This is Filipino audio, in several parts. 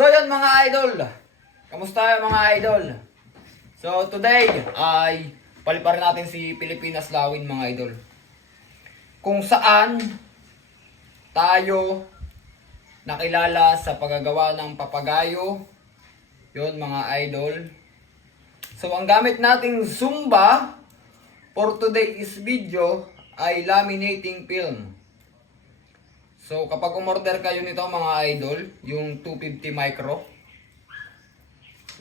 So yun mga idol, kamusta yung mga idol? So today ay paliparin natin si Pilipinas Lawin mga idol. Kung saan tayo nakilala sa paggagawa ng papagayo. Yun mga idol. So ang gamit nating Zumba for today's video ay laminating film. So kapag umorder kayo nito mga idol, yung 250 micro,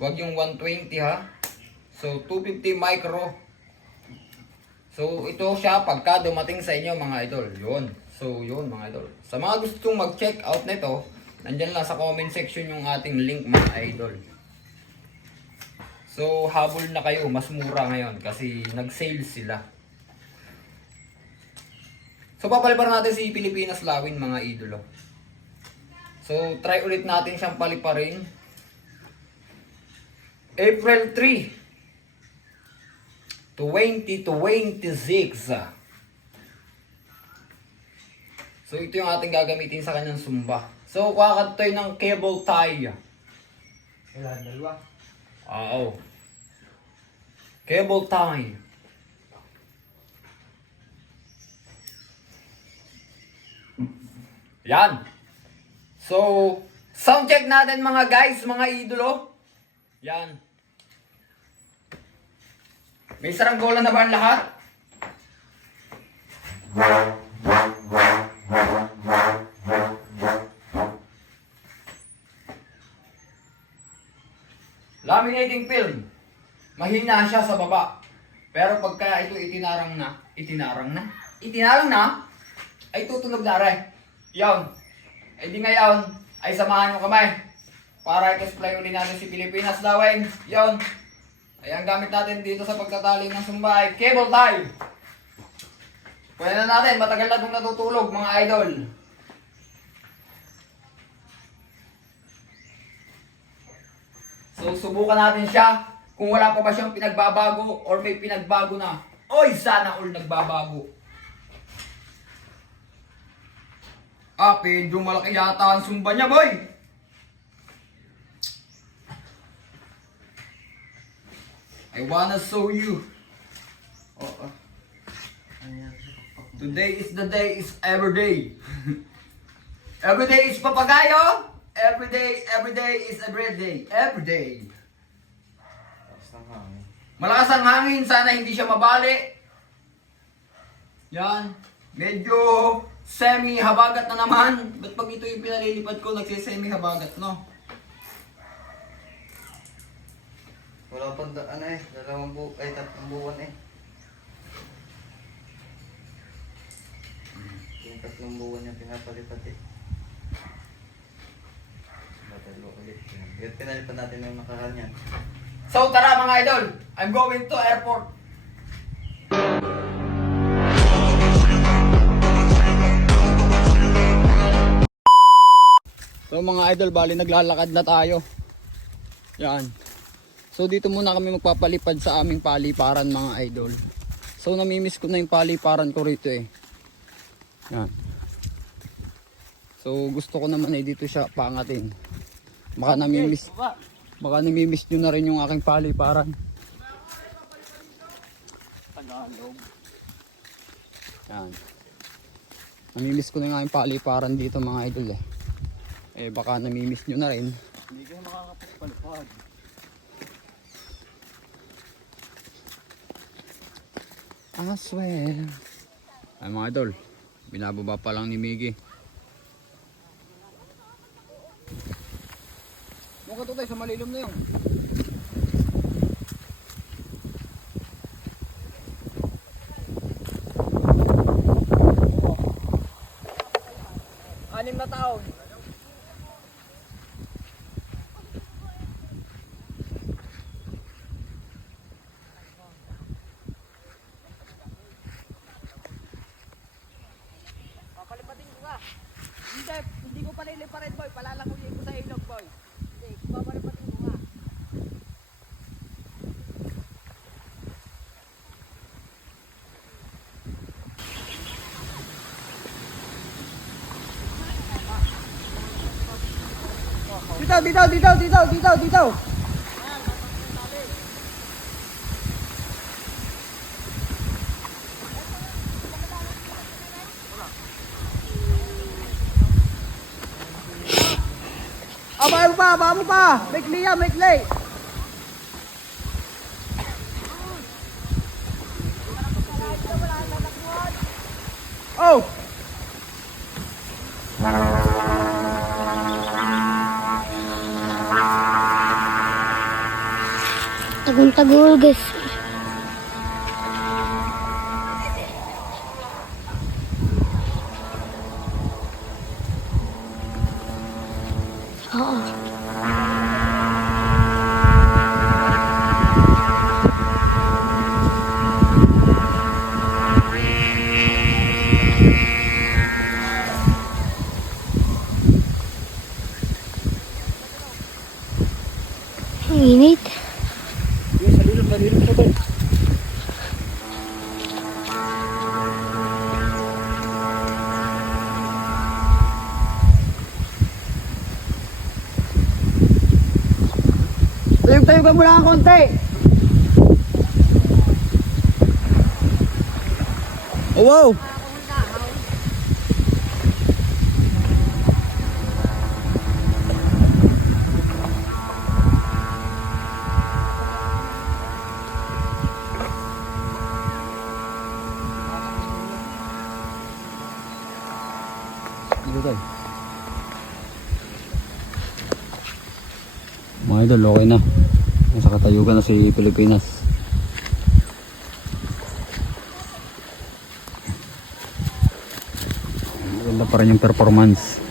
wag yung 120 ha. So 250 micro. So ito siya pagka dumating sa inyo mga idol. Yun. So yun mga idol. Sa mga gustong mag-check out nito, nandyan lang sa comment section yung ating link mga idol. So habol na kayo, mas mura ngayon kasi nag-sale sila. So papaliparan natin si Pilipinas Lawin mga idolo. So try ulit natin siyang paliparin. April 3, 2026. So ito yung ating gagamitin sa kanyang Zumba. So kuha ka tayo ng cable tie. Kailan? Dalawa? Oo. Cable tie. Yan. So, sound check natin mga guys, mga idolo. Yan. May saranggola na ba ang lahat? Laminating film. Mahina siya sa baba. Pero pagka ito itinarang na, ay tutunog na rin. Yon. Ay di ngayon, ay samahan nyo kamay. Para i-display ulit natin si Pilipinas Lawin. Yon. Ay ang gamit natin dito sa pagtatali ng Zumba ay cable tie. Pwede na natin, matagal na itong natutulog mga idol. So subukan natin siya kung wala pa ba siyang pinagbabago or may pinagbago na. Oy, sana all nagbabago. Medyo malaki yata ang Zumba niya, boy. I wanna show you. Today is the day is every day. Every day is papagayo. Every day is a great day. Every day. Malakas ang hangin. Sana hindi siya mabali. Yan. Medyo semi-habagat na naman. Ba't pag ito yung pinalilipad ko, nagsisemi-habagat, no? Wala pang tatlong buwan eh. Yung 3 buwan yung pinapalipat eh. Batalo ulit. Pinalipat natin yung nakaraan yan. So tara mga idol, I'm going to airport. So mga idol, bali naglalakad na tayo. Yan. So dito muna kami magpapalipad sa aming paliparan mga idol. So namimiss ko na yung paliparan ko rito eh. Yan. So gusto ko naman eh dito siya paangatin. Baka namimiss nyo na rin yung aking paliparan. Tagalog. Yan. Namimiss ko na yung aking paliparan dito mga idol eh. Baka namimiss nyo na rin. Hindi kayo makakapagpalipad. I swear. Ay mga idol, binababa pa lang ni Miggy. Mukha to tayo sa malilom na yun. Anim na taon. Papalipatin ko ka. Hindi ko paliliparin boy. Palalanguyin ko sa ilog boy. Hindi, papalipatin ko ka. Dito Dito. Baba mo pa. Maikli yan, maikli. Oh! Tagol-tagol guys. Oo. Ang init. Tayo ka mula ng konti. Oh, wow. Dito tayo. Mga idol, okay na. Nasa katayugan na si Pilipinas. Maganda pa rin yung performance.